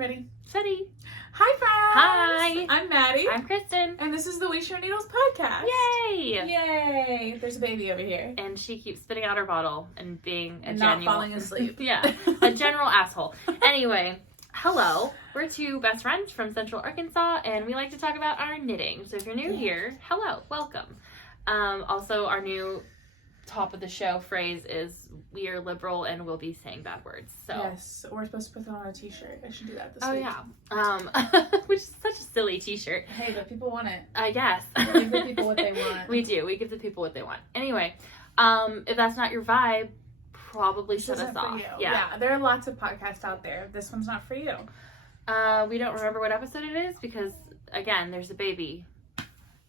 Ready? Steady. Hi, friends! Hi! I'm Maddie. I'm Christen. And this is the We Share Needles podcast. Yay! Yay! There's a baby over here. And she keeps spitting out her bottle and being a Not falling asleep. Yeah, a general asshole. Anyway, hello. We're two best friends from Central Arkansas, and we like to talk about our knitting. So if you're new here, hello, welcome. Also, our new top of the show phrase is we are liberal and we'll be saying bad words. So yes, we're supposed to put that on a t-shirt. I should do that this week. Yeah. Which is such a silly t-shirt. Hey, but people want it. I guess. We give the people what they want. We do. We give the people what they want. Anyway, if that's not your vibe, probably shut us off. Yeah, there are lots of podcasts out there. This one's not for you. We don't remember what episode it is because, again, there's a baby.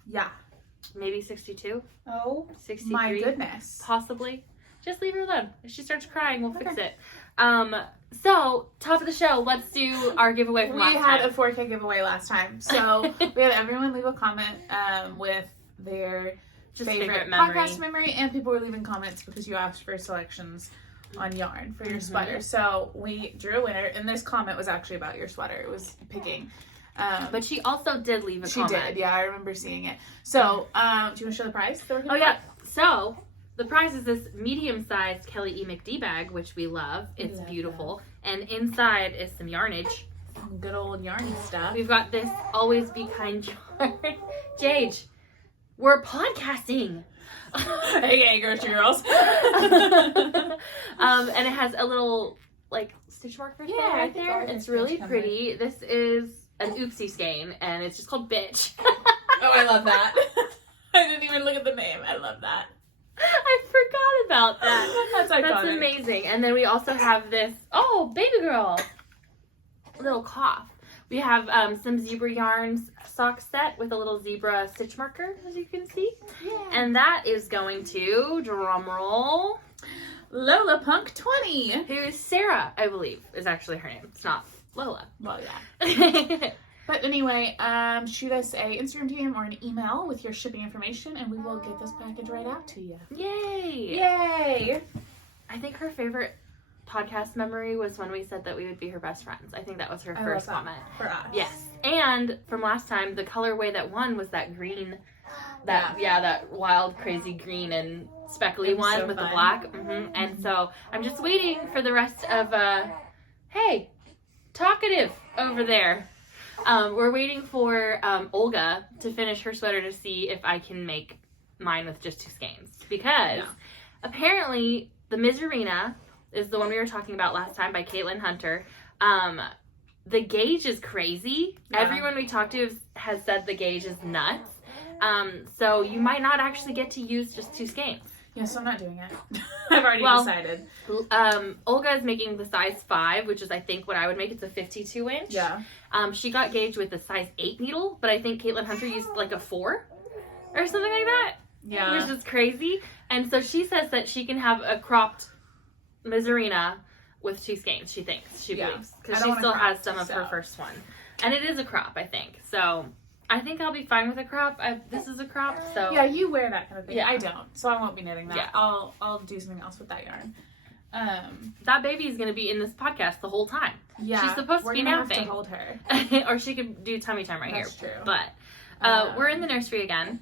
Yeah. Maybe 62? Oh, 63? my goodness. Possibly. Just leave her alone. If she starts crying, we'll fix it. So, top of the show, let's do our giveaway from last time. We had a 4K giveaway last time. So, we had everyone leave a comment with their favorite podcast memory. And people were leaving comments because you asked for selections on yarn for your sweater. So, we drew a winner. And this comment was actually about your sweater. It was picking. But she also did leave a comment. She did, yeah, I remember seeing it. So, do you want to show the prize? Oh, yeah. So, the prize is this medium-sized Kelly E. McD bag, which we love. It's beautiful. That. And inside is some yarnage. Some good old yarny stuff. We've got this Always Be Kind yarn. Jade, we're podcasting. Hey, grocery girls. And it has a little, like, stitch marker thing right there. It's really pretty. This is an oopsie skein, and it's just called Bitch. Oh, I love that. I didn't even look at the name. I love that. I forgot about that. That's iconic. That's amazing. And then we also have this, oh, baby girl. Little cough. We have some zebra yarns sock set with a little zebra stitch marker, as you can see. Yeah. And that is going to, drum roll, Lola Punk 20. Who is Sarah, I believe, is actually her name. It's not Lola. Well, yeah. But anyway, shoot us a Instagram DM or an email with your shipping information, and we will get this package right out to you. Yay! Yay! I think her favorite podcast memory was when we said that we would be her best friends. I think that was her first comment. For us. Yes. And from last time, the colorway that won was that green, that wild, crazy green and speckly one with the black. And so I'm just waiting for the rest of, hey, talkative over there. We're waiting for Olga to finish her sweater to see if I can make mine with just 2 skeins. Because apparently the Mizurina is the one we were talking about last time by Caitlin Hunter. The gauge is crazy. Yeah. Everyone we talked to has said the gauge is nuts. So you might not actually get to use just 2 skeins. Yeah, so I'm not doing it. I've already decided. Olga is making the size 5, which is I think what I would make. It's a 52 inch. Yeah. She got gauged with a size 8 needle, but I think Caitlin Hunter used like a 4 or something like that. Yeah. Which is crazy. And so she says that she can have a cropped Mizurina with 2 skeins, she thinks. She believes. Because she still has some of her first one. And it is a crop, I think. So I think I'll be fine with a crop. This is a crop, so... Yeah, you wear that kind of thing. Yeah. I don't, so I won't be knitting that. Yeah. I'll do something else with that yarn. That baby is going to be in this podcast the whole time. Yeah. She's supposed to be napping. We're going to have to hold her. Or she could do tummy time right That's here. True. But we're in the nursery again.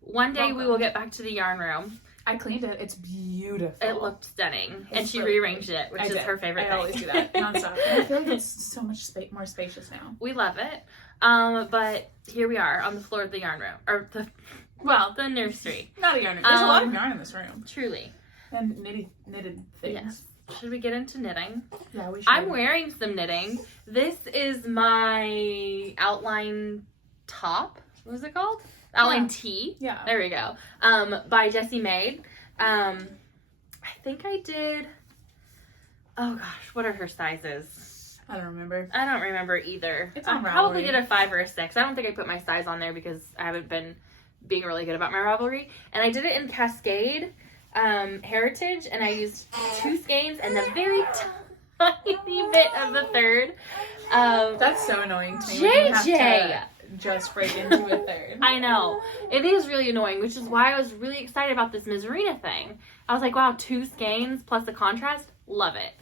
One day we will get back to the yarn room. I cleaned it. It's beautiful. It looked stunning. And she rearranged it, which is her favorite thing. I always do that nonstop. And I feel like it's so much more spacious now. We love it. But here we are on the floor of the yarn room. Or the nursery. Not a yarn room. There's a lot of yarn in this room. Truly. And knitted things. Yes. Should we get into knitting? Yeah, we should. I'm wearing some knitting. This is my outline top. What was it called? Outline tee. Yeah. There we go. By Jessie Maed. I think I did... Oh gosh, what are her sizes? I don't remember. I don't remember either. It's on I probably did a 5 or a 6. I don't think I put my size on there because I haven't been being really good about my Ravelry. And I did it in Cascade Heritage, and I used 2 skeins and a very tiny bit of a third. That's so annoying to me. JJ! Just break into a third. I know. It is really annoying, which is why I was really excited about this Mizurina thing. I was like, wow, 2 skeins plus the contrast. Love it.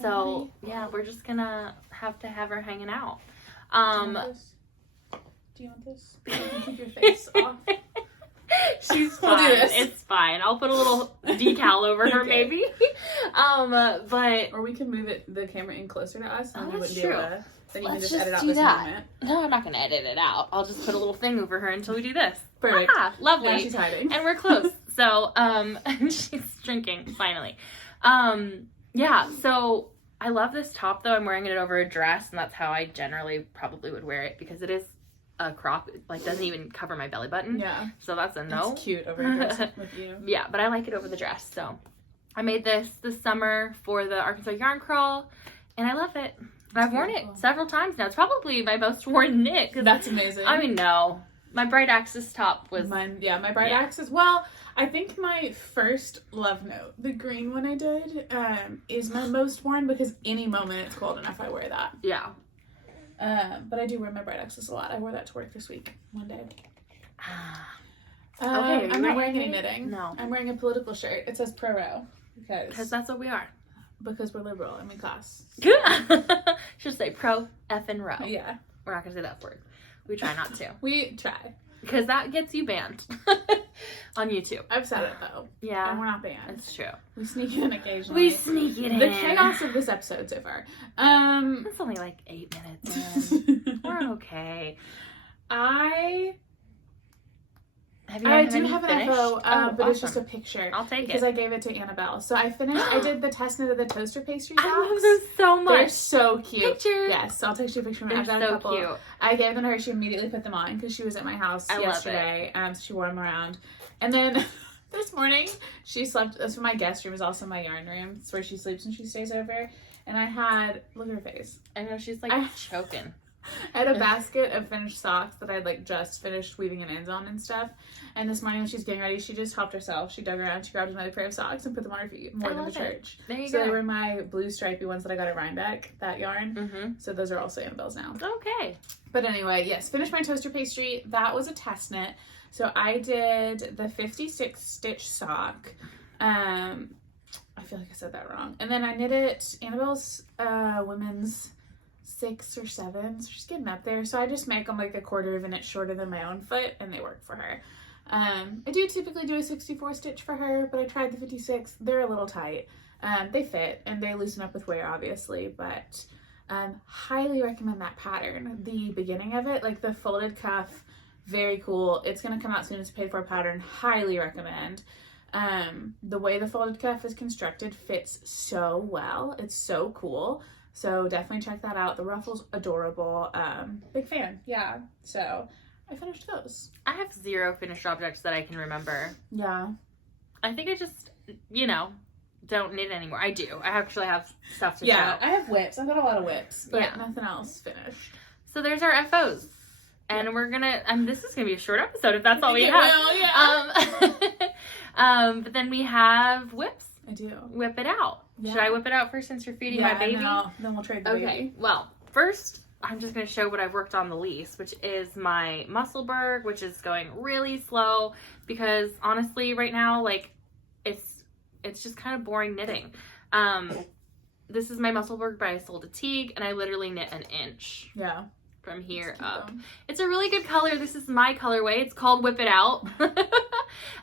So yeah, we're just gonna have to have her hanging out. Do you want this? You can keep your face off. She's fine. We'll do this. It's fine. I'll put a little decal over her, maybe. But or we can move the camera in closer to us, and then we wouldn't true. be able to. Then you Let's can just just edit out do this that. moment. No, I'm not gonna edit it out. I'll just put a little thing over her until we do this. Perfect. Lovely. Now she's hiding. And we're close. So, she's drinking finally. Yeah. So I love this top though. I'm wearing it over a dress, and that's how I generally probably would wear it because it is a crop. It, like, doesn't even cover my belly button. Yeah. So that's a no. It's cute over a dress with you. Yeah, but I like it over the dress. So I made this summer for the Arkansas Yarn Crawl, and I love it. I've worn it several times now. It's probably my most worn knit. That's amazing. I mean, no. My Bright Axis top was... Mine, yeah, my Bright Axis. Well, I think my first love note, the green one I did, is my most worn because any moment it's cold enough I wear that. Yeah. But I do wear my Bright Axis a lot. I wore that to work this week, one day. Okay, I'm not wearing any knitting. No. I'm wearing a political shirt. It says pro because that's what we are. Because we're liberal and we class. Should say pro effing row. Yeah. We're not gonna say that word. We try not to. We try. Because that gets you banned on YouTube. I've said it though. Yeah. And we're not banned. That's true. We sneak in occasionally. We sneak it in. The chaos of this episode so far. It's only like 8 minutes in. We're okay. I do have an info, but awesome. it's just a picture. I'll take it. Because I gave it to Annabelle. So I finished, I did the test knit of the toaster pastry socks. I love those so much. They're so cute. Picture. Yes, I'll text you a picture. They're I've got so a couple. cute. I gave them to her. She immediately put them on because she was at my house yesterday. So she wore them around. And then this morning, she slept. That's my guest room is also my yarn room. It's where she sleeps when she stays over. And I had, look at her face. I know, she's like choking. I had a basket of finished socks that I'd like just finished weaving an ends on and stuff. And this morning when she's getting ready, she just helped herself. She dug around, she grabbed another pair of socks and put them on her feet and wore them to church. There you so go. they were my blue stripy ones that I got at Rhinebeck, that yarn. Mm-hmm. So those are also Annabelle's now. Okay. But anyway, yes, finished my toaster pastry. That was a test knit. So I did the 56 stitch sock. I feel like I said that wrong. And then I knitted Annabelle's women's 6 or 7, so she's getting up there. So I just make them like a quarter of an inch shorter than my own foot, and they work for her. I do typically do a 64 stitch for her, but I tried the 56. They're a little tight. They fit and they loosen up with wear, obviously, but highly recommend that pattern. The beginning of it, like the folded cuff, very cool. It's gonna come out soon as a paid for pattern. Highly recommend. The way the folded cuff is constructed fits so well. It's so cool. So definitely check that out. The ruffle's adorable. Big fan. Yeah. So I finished those. I have 0 finished objects that I can remember. Yeah. I think I just, don't knit anymore. I do. I actually have stuff to show. I have whips. I've got a lot of whips, but nothing else finished. So there's our FOs. And we're gonna, this is gonna be a short episode if that's all we have. Will, yeah. But then we have whips. I do. Whip it out. Yeah. Should I whip it out first since you're feeding my baby? Then we'll trade the baby. Okay. Well, first, I'm just going to show what I've worked on the least, which is my Musselburgh, which is going really slow because honestly, right now, like, it's just kind of boring knitting. This is my Musselburgh by Ysolda Teague, and I literally knit an inch. Yeah. From here up. It's a really good color. This is my colorway. It's called Whip It Out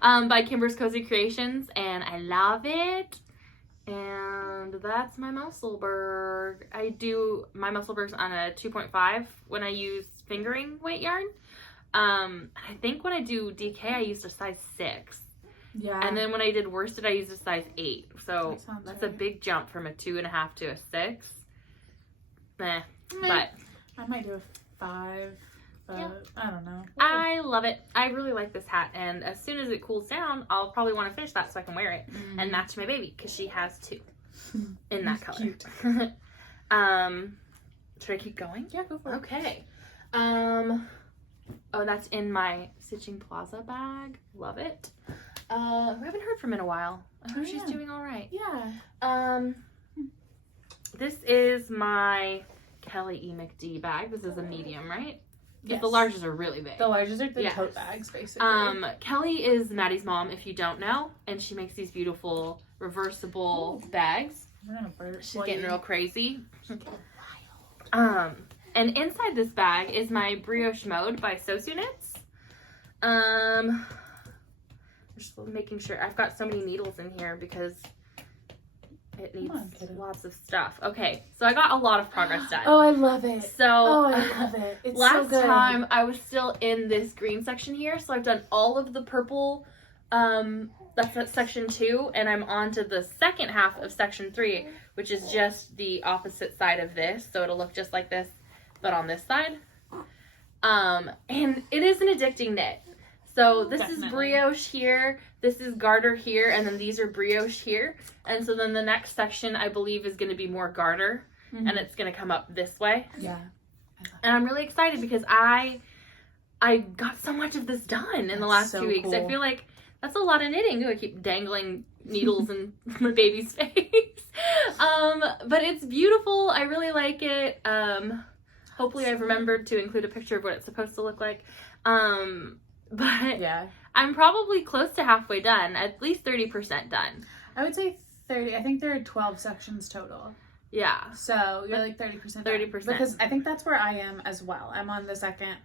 by Kimber's Cozy Creations, and I love it. And that's my Musselburgh. I do my Musselburghs on a 2.5 when I use fingering weight yarn. I think when I do DK, I used a size 6. Yeah. And then when I did worsted, I used a size 8. So that's a big jump from a 2.5 to a 6. But I might do a 5, but I don't know. I love it. I really like this hat, and as soon as it cools down, I'll probably want to finish that so I can wear it and match my baby because she has 2 in that color. Cute. Should I keep going? Yeah, go for it. Okay. Oh, that's in my Stitching Plaza bag. Love it. We haven't heard from in a while. I hope she's doing all right. Yeah. This is my Kelly E. McD bag. This is a medium, right? Yes. The larges are really big. The larges are the tote bags, basically. Kelly is Maddie's mom, if you don't know, and she makes these beautiful reversible bags. She's getting real crazy. And inside this bag is my Brioche Mode by Sosu Knits. Just making sure. I've got so many needles in here because it needs lots of stuff. Okay, so I got a lot of progress done. Oh, I love it. So, I love it. It's last so good. time I was still in this green section here, so I've done all of the purple. That's section 2, and I'm on to the second half of section 3, which is just the opposite side of this. So it'll look just like this, but on this side. And it is an addicting knit. So this is brioche here, this is garter here, and then these are brioche here. And so then the next section, I believe, is going to be more garter, and it's going to come up this way. Yeah. And I'm really excited because I got so much of this done in the last 2 weeks. Cool. I feel like that's a lot of knitting. Ooh, I keep dangling needles in my baby's face. But it's beautiful. I really like it. Hopefully I've remembered to include a picture of what it's supposed to look like. But yeah, I'm probably close to halfway done, at least 30% done. I would say 30. I think there are 12 sections total. Yeah. So you're like 30% 30%. Because I think that's where I am as well. I'm on the second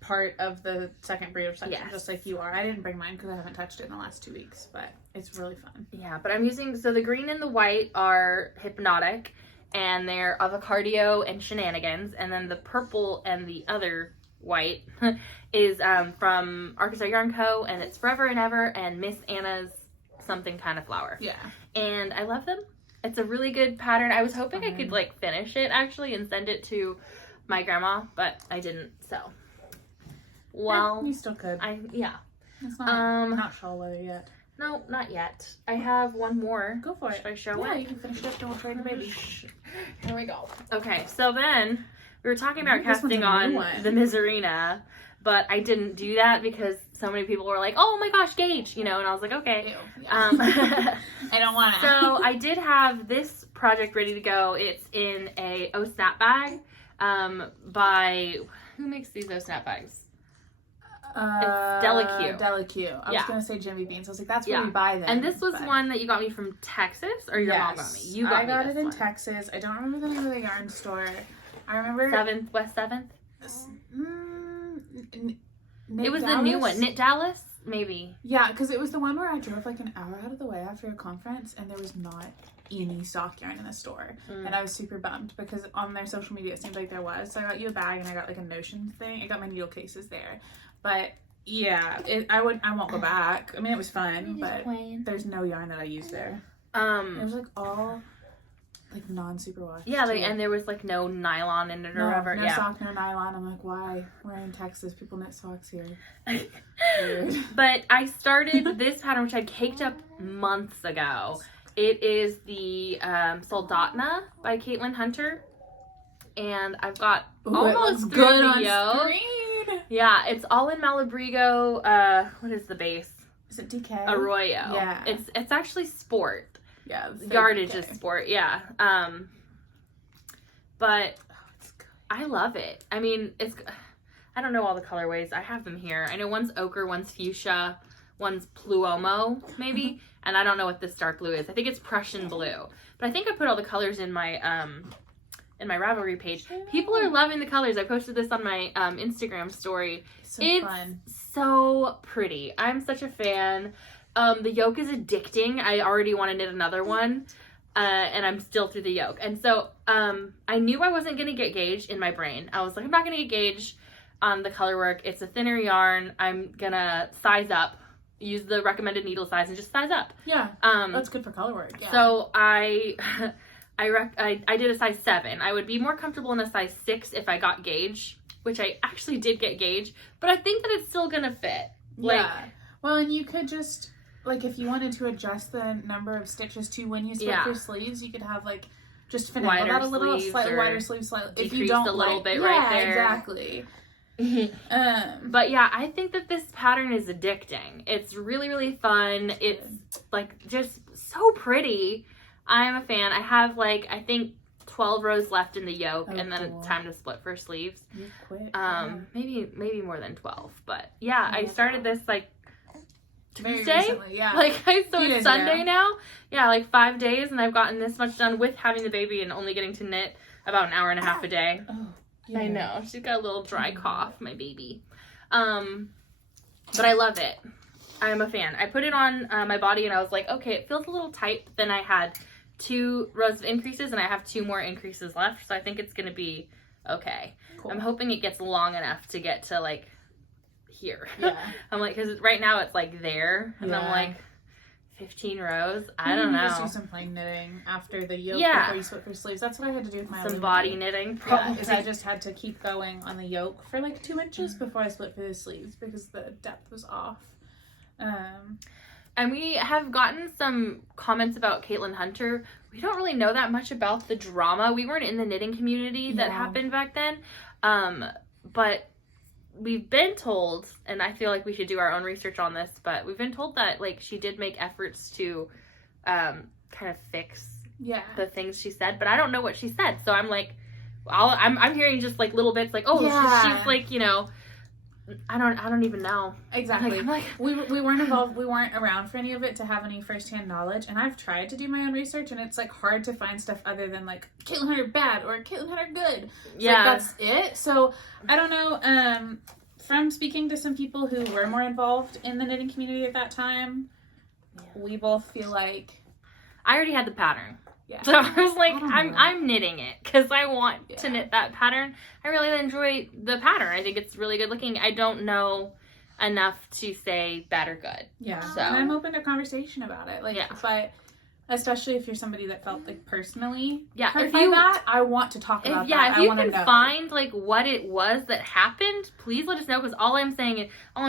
part of the second brioche section, just like you are. I didn't bring mine because I haven't touched it in the last 2 weeks, but it's really fun. Yeah, but I'm using, so the green and the white are Hypnotic, and they're Avocardio and Shenanigans, and then the purple and the other white is from Arkansas Yarn Co., and it's Forever and Ever and Miss Anna's something kind of flower. Yeah. And I love them. It's a really good pattern. I was hoping I could like finish it actually and send it to my grandma, but I didn't, so. Well, you still could. It's not shawl weather yet. No, not yet. I have one more. Go for it. Should I show it? Yeah, you can finish it up and we'll trade your baby. Here we go. Okay, so then we were talking about casting on the Miserina, but I didn't do that because so many people were like, "Oh my gosh, gauge," you know, and I was like, "Okay." I don't want to. So I did have this project ready to go. It's in a O Snap bag by who makes these O Snap bags? It's Delicue. Delicue. I was going to say Jimmy Beans. I was like, that's where we buy them. And this was one that you got me from Texas, or your mom got me? You got I got it in one. Texas. I don't remember the name of the yarn store. I remember... West 7th? It was the new one. Knit Dallas? Maybe. Yeah, because it was the one where I drove like an hour out of the way after a conference, and there was not any sock yarn in the store. And I was super bummed because on their social media it seemed like there was. So I got you a bag and I got like a Notion thing. I got my needle cases there. But yeah, I won't go back. I mean, it was fun, but there's no yarn that I used there. It was like all like non-superwash. Yeah, like, and there was like no nylon in it or whatever. No sock, no nylon. I'm like, why? We're in Texas. People knit socks here. Weird. But I started this pattern, which I caked up months ago. It is the Soldotna by Caitlin Hunter. And I've got almost good on screen. Yeah, it's all in Malabrigo. What is the base? Is it DK? Arroyo. Yeah. It's actually sport. Yeah. Yardage is sport. Yeah. But I love it. I mean, I don't know all the colorways. I have them here. I know one's ochre, one's fuchsia, one's pluomo, maybe. And I don't know what this dark blue is. I think it's Prussian blue. But I think I put all the colors in my Ravelry page. People are loving the colors. I posted this on my Instagram story. It's fun. So pretty. I'm such a fan. The yoke is addicting. I already want to knit another one. And I'm still through the yoke. And so I knew I wasn't going to get gauge in my brain. I was like, I'm not going to get gauge on the color work. It's a thinner yarn. I'm going to size up. Use the recommended needle size and just size up. Yeah. That's good for color work. Yeah. So I did a size 7. I would be more comfortable in a size 6 if I got gauge, which I actually did get gauge, but I think that it's still gonna fit. Yeah. Well, and you could just, like, if you wanted to adjust the number of stitches to when you split your sleeves, you could have, like, just finagle that a little, slightly wider sleeves, slightly. If you don't a little bit right there. Exactly. But yeah, I think that this pattern is addicting. It's really, really fun. It's like just so pretty. I'm a fan. I have like, I think 12 rows left in the yoke, and then it's time to split for sleeves. You quit. Maybe more than 12, but yeah, I started this like Tuesday. Recently, yeah. Like, so it's Sunday now. Yeah, like 5 days, and I've gotten this much done with having the baby and only getting to knit about an hour and a half a day. Oh, yeah. I know. She's got a little dry cough, my baby. But I love it. I'm a fan. I put it on my body, and I was like, okay, it feels a little tight. But then I had 2 rows of increases, and I have 2 more increases left, so I think it's going to be okay. Cool. I'm hoping it gets long enough to get to, like, here. Yeah. I'm like, because right now it's, like, there, and I'm like, 15 rows? I don't know. Just do some plain knitting after the yoke before you split for sleeves. That's what I had to do with my some body knitting, probably. Yeah, I just had to keep going on the yoke for, like, 2 inches before I split for the sleeves because the depth was off. And we have gotten some comments about Caitlin Hunter. We don't really know that much about the drama. We weren't in the knitting community that happened back then. But we've been told, and I feel like we should do our own research on this, but we've been told that, like, she did make efforts to kind of fix the things she said, but I don't know what she said. So I'm like, I'm hearing just, like, little bits, like, she's like, you know, I don't even know. Exactly. Like, we weren't involved. We weren't around for any of it to have any firsthand knowledge. And I've tried to do my own research, and it's, like, hard to find stuff other than, like, Caitlin Hunter bad or Caitlin Hunter good. Yeah. Like, that's it. So I don't know. From speaking to some people who were more involved in the knitting community at that time, we both feel like I already had the pattern. Yeah. So I was like, I'm knitting it because I want to knit that pattern. I really enjoy the pattern. I think it's really good looking. I don't know enough to say bad or good. Yeah. So and I'm open to conversation about it. Like, but especially if you're somebody that felt, like, personally hurt by that, I want to talk about that. Yeah, if you can find, like, what it was that happened, please let us know, because all I'm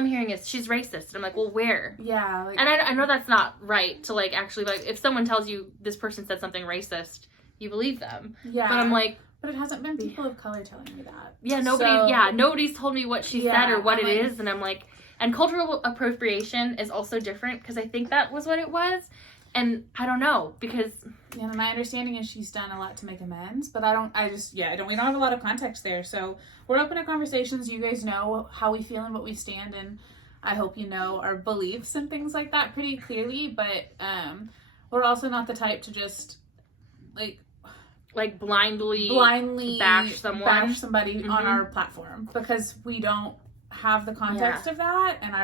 hearing is she's racist. And I'm like, well, where? Yeah. Like, and I know that's not right to, like, actually, like, if someone tells you this person said something racist, you believe them. Yeah. But I'm like, but it hasn't been people of color telling me that. Yeah, nobody's told me what she said or what it is, and I'm like, and cultural appropriation is also different, because I think that was what it was. And I don't know, because... Yeah, my understanding is she's done a lot to make amends, but we don't have a lot of context there. So we're open to conversations. You guys know how we feel and what we stand, and I hope you know our beliefs and things like that pretty clearly, but we're also not the type to just, like blindly bash somebody on our platform, because we don't have the context of that, and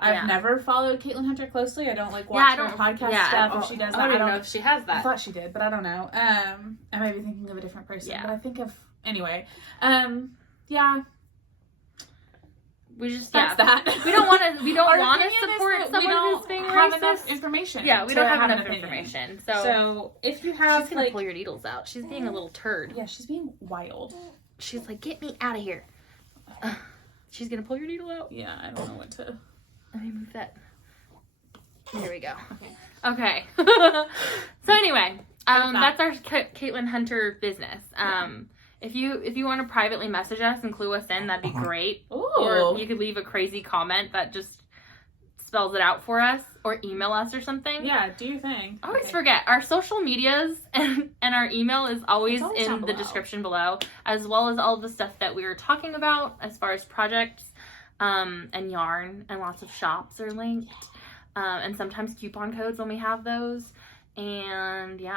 I've never followed Caitlin Hunter closely. I don't, like, watch her podcast stuff if she does that. I don't even know if she has that. I thought she did, but I don't know. I might be thinking of a different person, but I think of... Anyway. We just, that's that. We don't want to support someone who's being racist. Have enough information. Yeah, we don't have enough information. So if you have, she's gonna pull your needles out. She's being a little turd. Yeah, she's being wild. She's like, get me out of here. She's gonna pull your needle out. Yeah, I don't know what to... Let me move that. There we go. Okay. So anyway, that's our Caitlin Hunter business. If you want to privately message us and clue us in, that'd be great. Ooh. Or you could leave a crazy comment that just spells it out for us, or email us or something. Yeah, do your thing. I always forget. Our social medias and our email is always in the description below, as well as all the stuff that we were talking about as far as projects. And yarn, and lots of shops are linked, and sometimes coupon codes when we have those, and do you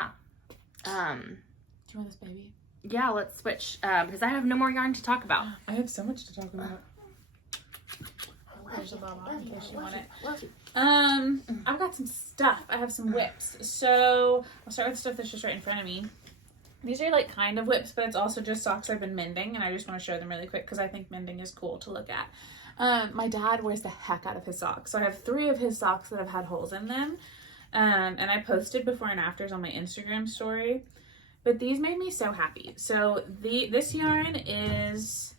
want this baby? Yeah, let's switch, because I have no more yarn to talk about. I have so much to talk about. There's a baba in case you want it. I've got some stuff. I have some whips, so I'll start with stuff that's just right in front of me. These are, like, kind of whips, but it's also just socks I've been mending, and I just want to show them really quick because I think mending is cool to look at. My dad wears the heck out of his socks. So I have 3 of his socks that have had holes in them. And I posted before and afters on my Instagram story. But these made me so happy. So this yarn is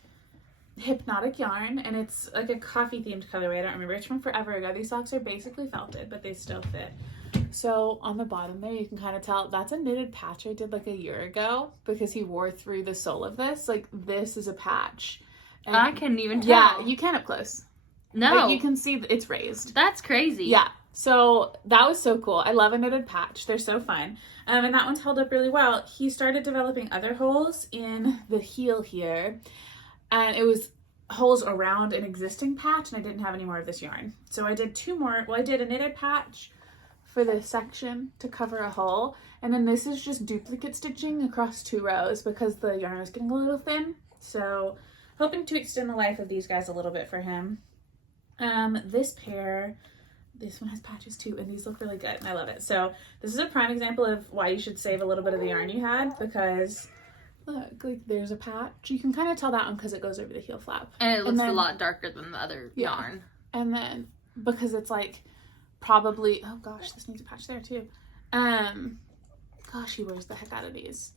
Hypnotic yarn, and it's like a coffee themed colorway. I don't remember. It's from forever ago. These socks are basically felted, but they still fit. So on the bottom there, you can kind of tell that's a knitted patch I did like a year ago, because he wore through the sole of this. Like, this is a patch. And I couldn't even tell. Yeah, you can up close. No. Like, you can see it's raised. That's crazy. Yeah. So that was so cool. I love a knitted patch. They're so fun. And that one's held up really well. He started developing other holes in the heel here. And it was holes around an existing patch, and I didn't have any more of this yarn. So I did 2 more. Well, I did a knitted patch for this section to cover a hole, and then this is just duplicate stitching across 2 rows because the yarn was getting a little thin. So hoping to extend the life of these guys a little bit for him. This pair, this one has patches too, and these look really good, and I love it. So this is a prime example of why you should save a little bit of the yarn you had, because look, like there's a patch. You can kind of tell that one because it goes over the heel flap. And it looks a lot darker than the other yarn. And then because it's like probably, oh gosh, this needs a patch there too. Gosh, he wears the heck out of these.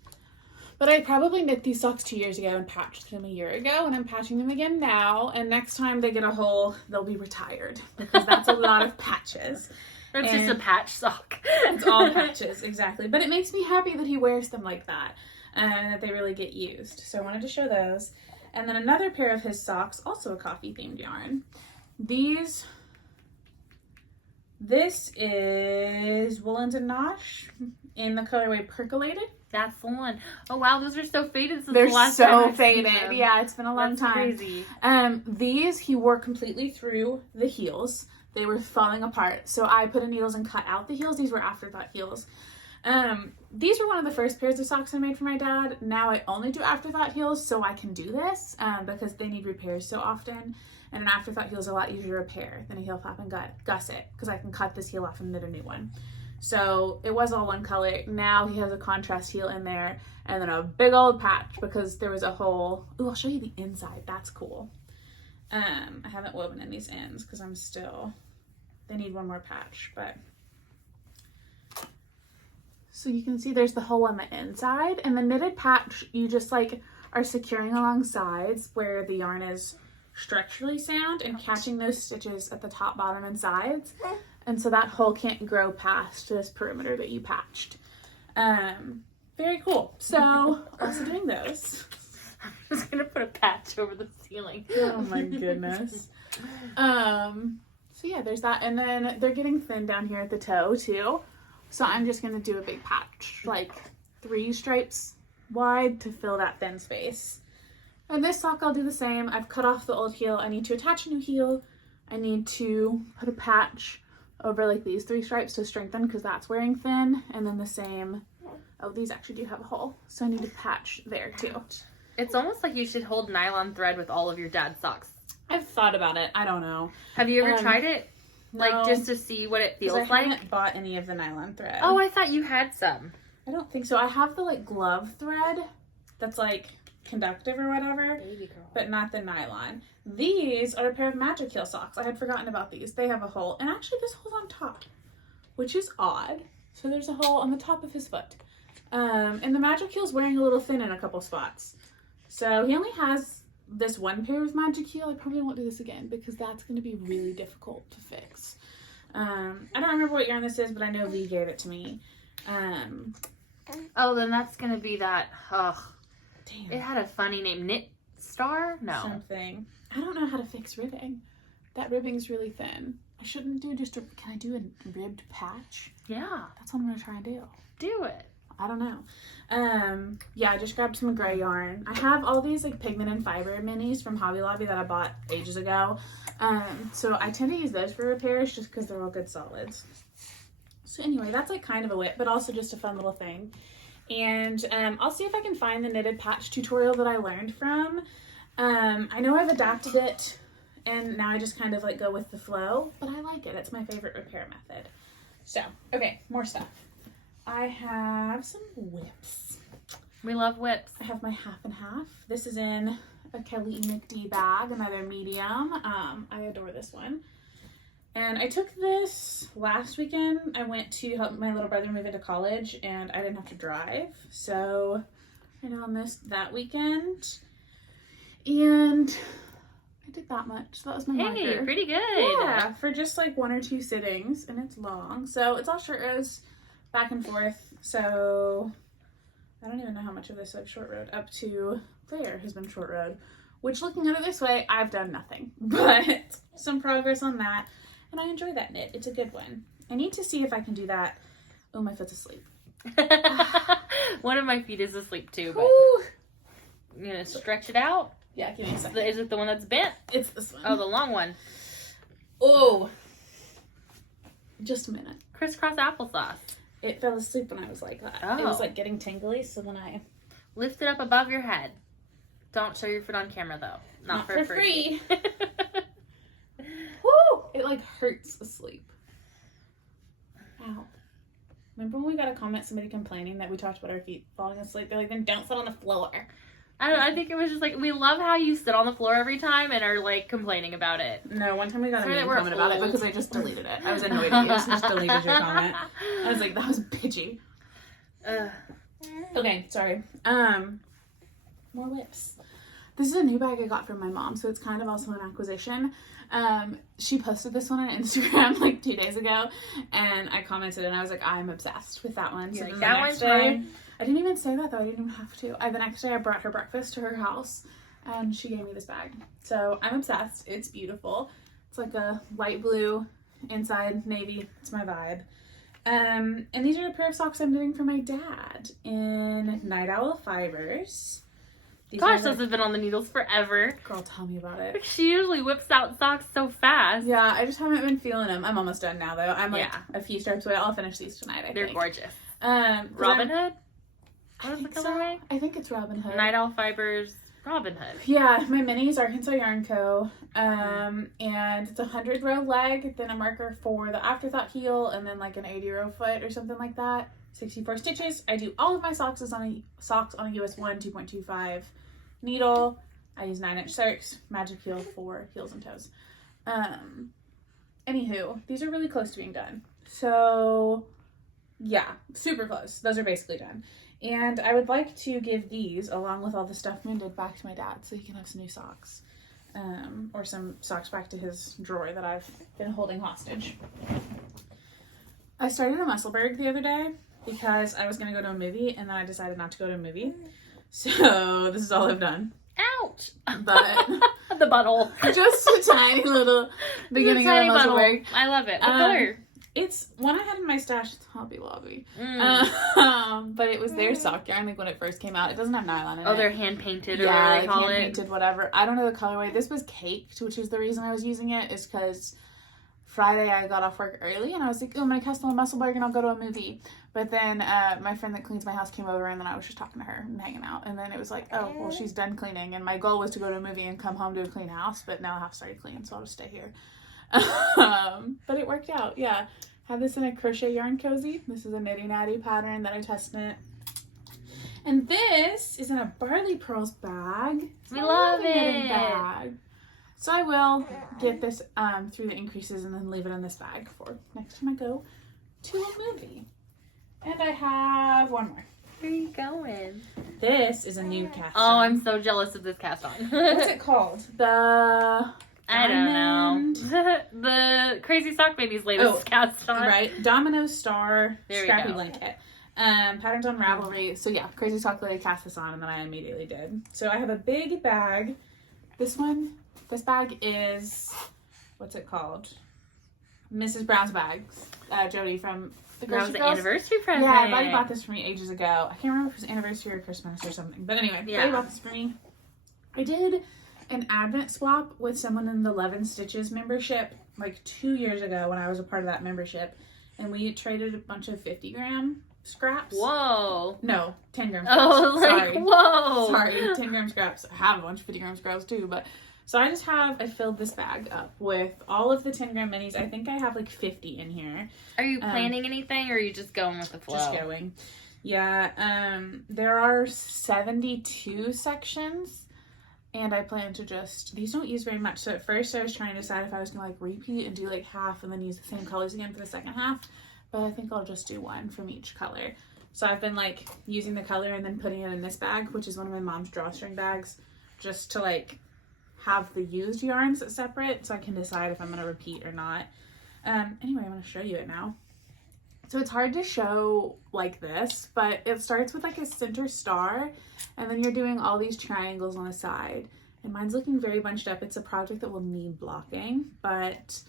But I probably knit these socks 2 years ago and patched them a year ago, and I'm patching them again now. And next time they get a hole, they'll be retired because that's a lot of patches. That's just a patch sock. It's all patches, exactly. But it makes me happy that he wears them like that and that they really get used. So I wanted to show those. And then another pair of his socks, also a coffee themed yarn. This is Woolens and Nosh in the colorway Percolated. That's the one. Oh wow, those are so faded since They're the last time so I've faded. seen them. Yeah, it's been a long time. Crazy. These he wore completely through the heels. They were falling apart. So I put in needles and cut out the heels. These were afterthought heels. These were one of the first pairs of socks I made for my dad. Now I only do afterthought heels so I can do this because they need repairs so often. And an afterthought heel is a lot easier to repair than a heel flap and gusset because I can cut this heel off and knit a new one. So it was all one color. Now he has a contrast heel in there and then a big old patch because there was a hole. Ooh, I'll show you the inside. That's cool. I haven't woven in these ends because they need one more patch, but. So you can see there's the hole on the inside, and the knitted patch, you just like are securing along sides where the yarn is structurally sound and catching those stitches at the top, bottom, and sides. And so that hole can't grow past this perimeter that you patched. Very cool. So also doing those. I'm just gonna put a patch over the ceiling. Oh my goodness. So yeah, there's that. And then they're getting thin down here at the toe too. So I'm just gonna do a big patch, like 3 stripes wide to fill that thin space. And this sock I'll do the same. I've cut off the old heel. I need to attach a new heel. I need to put a patch over like these 3 stripes to strengthen because that's wearing thin. And then the same, oh, these actually do have a hole. So I need to patch there too. It's almost like you should hold nylon thread with all of your dad's socks. I've thought about it. I don't know. Have you ever tried it? Like, no, just to see what it feels I like? haven't bought any of the nylon thread. Oh, I thought you had some. I don't think so. I have the like glove thread that's like conductive or whatever, Baby girl. but not the nylon. These are a pair of Magic Heel socks. I had forgotten about these. They have a hole, and actually this hole's on top, which is odd. So there's a hole on the top of his foot. And the Magic Heel's wearing a little thin in a couple spots. So he only has this one pair of Magic Heel. I probably won't do this again because that's going to be really difficult to fix. I don't remember what yarn this is, but I know Lee gave it to me. Oh, then that's going to be that, Damn. It had a funny name. Knit Star? No. Something. I don't know how to fix ribbing. That ribbing's really thin. I shouldn't do just can I do a ribbed patch? Yeah. That's what I'm going to try and do. Do it. I don't know. Yeah, I just grabbed some gray yarn. I have all these like pigment and fiber minis from Hobby Lobby that I bought ages ago. So I tend to use those for repairs just because they're all good solids. So anyway, that's like kind of a whip, but also just a fun little thing. And I'll see if I can find the knitted patch tutorial that I learned from. I know I've adapted it and now I just kind of like go with the flow, but I like it. It's my favorite repair method. So, okay, more stuff. I have some whips. We love whips. I have my half and half. This is in a Kelly McD bag, another medium. I adore this one. And I took this last weekend. I went to help my little brother move into college and I didn't have to drive. So I know I missed that weekend. And I did that much. So that was my marker. Pretty good. Yeah, for just like 1 or 2 sittings, and it's long. So it's all short rows back and forth. So I don't even know how much of this I've short rowed up to there has been short rowed, which looking at it this way, I've done nothing, but some progress on that. And I enjoy that knit. It's a good one. I need to see if I can do that. Oh, my foot's asleep. One of my feet is asleep too, but Ooh. I'm gonna stretch it out. Yeah, give me a second. Is it the one that's bent? It's this one. Oh, the long one. Oh. Just a minute. Crisscross applesauce. It fell asleep when I was like that. Oh. It was like getting tingly, so then I... Lift it up above your head. Don't show your foot on camera, though. Not for free. Woo! It like hurts asleep. Ow. Remember when we got a comment, somebody complaining that we talked about our feet falling asleep? They're like, then don't sit on the floor. I don't know. I think it was just like, we love how you sit on the floor every time and are like complaining about it. No, one time we got a mean comment about it because I just deleted it. I was annoyed at you. I just deleted your comment. I was like, that was bitchy. Okay, sorry. More whips. This is a new bag I got from my mom, so it's kind of also an acquisition. She posted this one on Instagram like 2 days ago, and I commented, and I was like, I'm obsessed with that one. So like, then that one's mine. I didn't even say that though. I didn't even have to. The next day I brought her breakfast to her house, and she gave me this bag. So I'm obsessed. It's beautiful. It's like a light blue inside navy. It's my vibe. And these are a pair of socks I'm doing for my dad in Night Owl Fibers. Gosh, those have been on the needles forever. Girl, tell me about it. She usually whips out socks so fast. Yeah, I just haven't been feeling them. I'm almost done now, though. I'm like a few stripes away. I'll finish these tonight, I They're think. gorgeous. Robin Hood? What is the colorway? I think it's Robin Hood. Night Owl Fibers, Robin Hood. Yeah, my minis, Arkansas Yarn Co. And it's 100 row leg, then a marker for the afterthought heel, and then like an 80 row foot or something like that. 64 stitches. I do all of my socks on a US 1 2.25 needle. I use 9-inch circs, magic heel for heels and toes. Anywho, these are really close to being done. So yeah, super close. Those are basically done. And I would like to give these, along with all the stuff mended, back to my dad so he can have some new socks. Or some socks back to his drawer that I've been holding hostage. I started a Musselburgh the other day because I was going to go to a movie, and then I decided not to go to a movie. So this is all I've done. Ouch! But the butthole. Just a tiny little beginning of a Musselburgh. I love it. What color? It's one I had in my stash. It's Hobby Lobby. But it was their sock yarn, like when it first came out. It doesn't have nylon in it. Oh, they're hand painted or whatever they call it. hand painted, whatever. I don't know the colorway. This was caked, which is the reason I was using it, is because Friday I got off work early and I was like, oh, I'm gonna cast on a Musselburgh and I'll go to a movie. But then my friend that cleans my house came over, and then I was just talking to her and hanging out. And then it was like, oh, well, she's done cleaning. And my goal was to go to a movie and come home to a clean house, but now I have started cleaning, so I'll just stay here. But it worked out, yeah. Have this in a crochet yarn cozy. This is a Knitty Natty pattern that I test knit. And this is in a Barley Pearls bag. We love it. Bag. So I will get this through the increases and then leave it in this bag for next time I go to a movie. And I have one more. Where are you going? This is a new cast on. Oh, I'm so jealous of this cast on. What's it called? I don't know. The Crazy Sock Baby's latest cast on. Right. Domino Star Scrappy go. Blanket. Patterns on Ravelry. So yeah, Crazy Sock Lady cast this on, and then I immediately did. So I have a big bag. This bag is, what's it called? Mrs. Brown's bags. Jody from the That was the Girls. anniversary present. Yeah, Buddy bought this for me ages ago. I can't remember if it was anniversary or Christmas or something. But anyway, Buddy bought this for me. I did an Advent swap with someone in the 11 Stitches membership like 2 years ago when I was a part of that membership. And we traded a bunch of 50-gram scraps. Whoa. No, 10-gram scraps. Oh, like, Sorry. whoa. Sorry, 10-gram scraps. I have a bunch of 50-gram scraps too, but... So I filled this bag up with all of the 10-gram minis. I think I have like 50 in here. Are you planning anything, or are you just going with the flow? Just going. Yeah, there are 72 sections, and I plan to these don't use very much. So at first I was trying to decide if I was going to like repeat and do like half and then use the same colors again for the second half, but I think I'll just do one from each color. So I've been like using the color and then putting it in this bag, which is one of my mom's drawstring bags, just to like have the used yarns separate so I can decide if I'm going to repeat or not. Anyway, I'm going to show you it now. So it's hard to show like this, but it starts with like a center star, and then you're doing all these triangles on the side. And mine's looking very bunched up. It's a project that will need blocking, but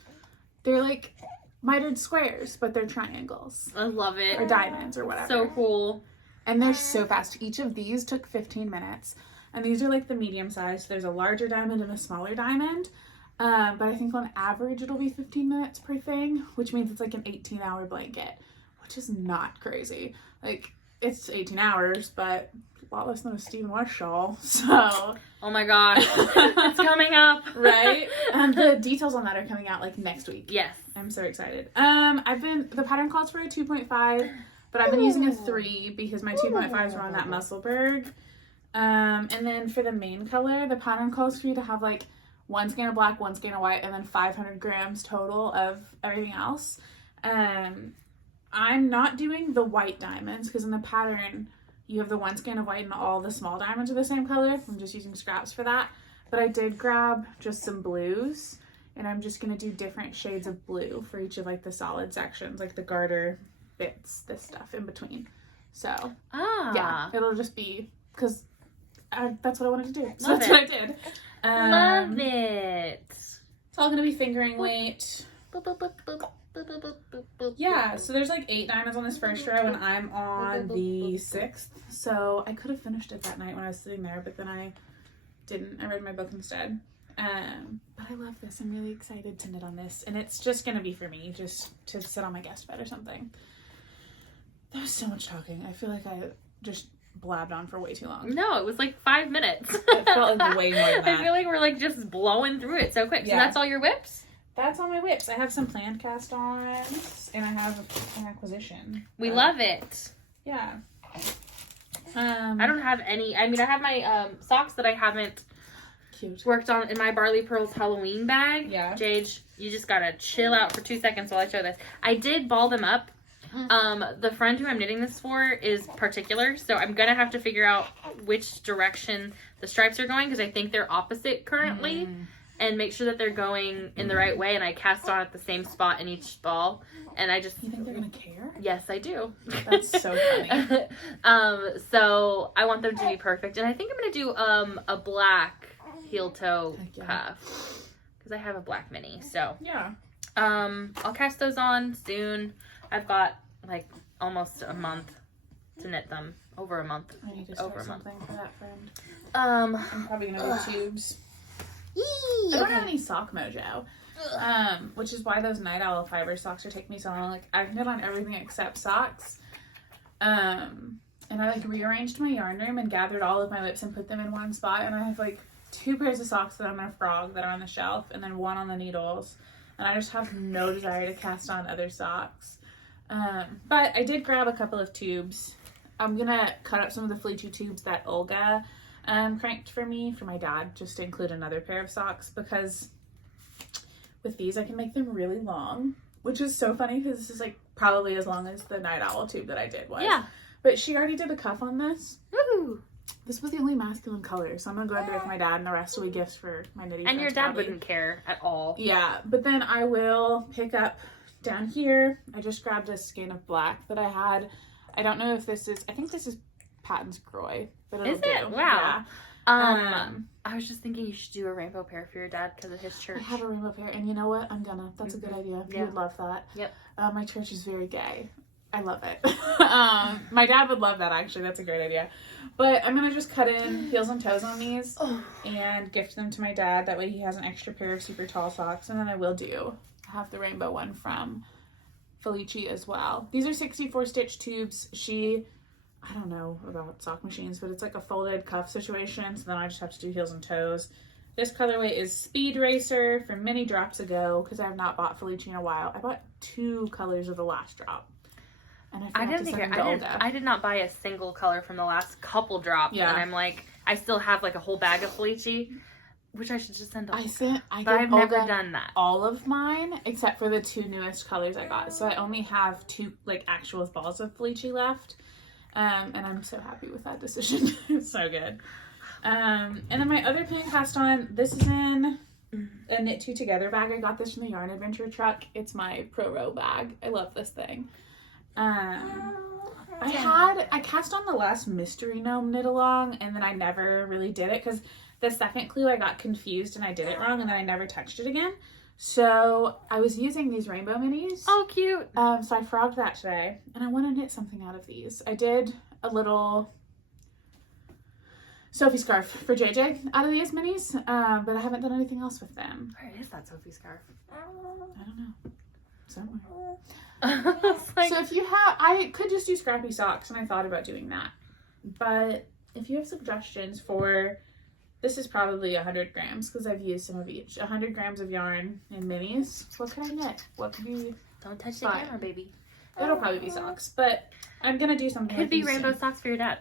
they're like mitered squares, but they're triangles. I love it. Or diamonds or whatever. So cool. And they're so fast. Each of these took 15 minutes. And these are like the medium size. So there's a larger diamond and a smaller diamond. But I think on average it'll be 15 minutes per thing, which means it's like an 18-hour blanket, which is not crazy. Like, it's 18 hours, but a lot less than a Stephen West shawl, so. Oh my gosh, it's coming up. Right? The details on that are coming out like next week. Yes. I'm so excited. The pattern calls for a 2.5, but I've been using a 3 because my 2.5s were on that Musselburgh. And then for the main color, the pattern calls for you to have like 1 skein of black, 1 skein of white, and then 500 grams total of everything else. I'm not doing the white diamonds because in the pattern you have the 1 skein of white and all the small diamonds are the same color. I'm just using scraps for that. But I did grab just some blues, and I'm just going to do different shades of blue for each of like the solid sections, like the garter bits, this stuff in between. So yeah, it'll just be, because that's what I wanted to do. So that's what I did. Love it. It's all going to be fingering weight. Yeah, so there's like 8 diamonds on this first row, and I'm on the 6th. So I could have finished it that night when I was sitting there, but then I didn't. I read my book instead. But I love this. I'm really excited to knit on this, and it's just gonna be for me, just to sit on my guest bed or something. That was so much talking. I feel like I just blabbed on for way too long. No, it was like 5 minutes. It felt like way more than that. I feel like we're like just blowing through it so quick. Yeah. So that's all your whips? That's all my whips. I have some planned cast-ons, and I have an acquisition. We love it. Yeah. I don't have any. I mean, I have my socks that I haven't worked on in my Barley Pearls Halloween bag. Yeah. Jade, you just gotta chill out for 2 seconds while I show this. I did ball them up. The friend who I'm knitting this for is particular, so I'm gonna have to figure out which direction the stripes are going, because I think they're opposite currently. And make sure that they're going in the right way, and I cast on at the same spot in each ball. And I just... You think they're gonna care? Yes, I do. That's so funny. So I want them to be perfect. And I think I'm gonna do a black heel-toe cuff. Because I have a black mini, so... Yeah. I'll cast those on soon. I've got, like, almost a month to knit them. Over a month. I need to start something for that friend. I'm probably gonna do tubes. I don't have any sock mojo, which is why those Night Owl fiber socks are taking me so long. Like, I've knit on everything except socks, and I like rearranged my yarn room and gathered all of my whips and put them in one spot, and I have like 2 pairs of socks that I'm gonna frog that are on the shelf, and then 1 on the needles, and I just have no desire to cast on other socks. But I did grab a couple of tubes. I'm gonna cut up some of the fleechy tubes that Olga cranked for me for my dad, just to include another pair of socks, because with these I can make them really long, which is so funny because this is like probably as long as the Night Owl tube that I did was. Yeah. But she already did the cuff on this. Woo! This was the only masculine color, so I'm gonna go ahead and with my dad, and the rest will be gifts for my knitting. And your dad wouldn't care at all. Yeah, but then I will pick up down here. I just grabbed a skein of black that I had. I don't know if this is, I think this is Patton's Croy. But is it? Wow. Yeah. I was just thinking you should do a rainbow pair for your dad because of his church. I have a rainbow pair, and you know what? I'm gonna. That's a good idea. Yeah. You would love that. Yep. My church is very gay. I love it. My dad would love that, actually. That's a great idea. But I'm gonna just cut in heels and toes on these and gift them to my dad. That way he has an extra pair of super tall socks. And then I will have the rainbow one from Felici as well. These are 64 stitch tubes. I don't know about sock machines, but it's like a folded cuff situation, so then I just have to do heels and toes. This colorway is Speed Racer from many drops ago, because I have not bought Felici in a while. I bought 2 colors of the last drop, and I did not buy a single color from the last couple drops. Yeah. And I'm like, I still have like a whole bag of Felici, which I should just send to Olga. But I've never done that. All of mine, except for the 2 newest colors I got. So I only have 2 like actual balls of Felici left. And I'm so happy with that decision. It's so good. And then my other pin cast on, this is in a Knit 2 Together bag. I got this from the Yarn Adventure truck. It's my Pro Row bag. I love this thing. I cast on the last Mystery Gnome knit along, and then I never really did it because the second clue I got confused and I did it wrong, and then I never touched it again. So I was using these rainbow minis. Oh, cute. So I frogged that today, and I want to knit something out of these. I did a little Sophie scarf for JJ out of these minis, but I haven't done anything else with them. Where is that Sophie scarf? I don't know. Somewhere. Like... So if you have, I could just do scrappy socks, and I thought about doing that. But if you have suggestions for, this is probably 100 grams because I've used some of each. 100 grams of yarn in minis. What could I knit? What could be? Don't touch the camera, baby. It'll probably be socks, but I'm gonna do something. Could be rainbow socks for your dad.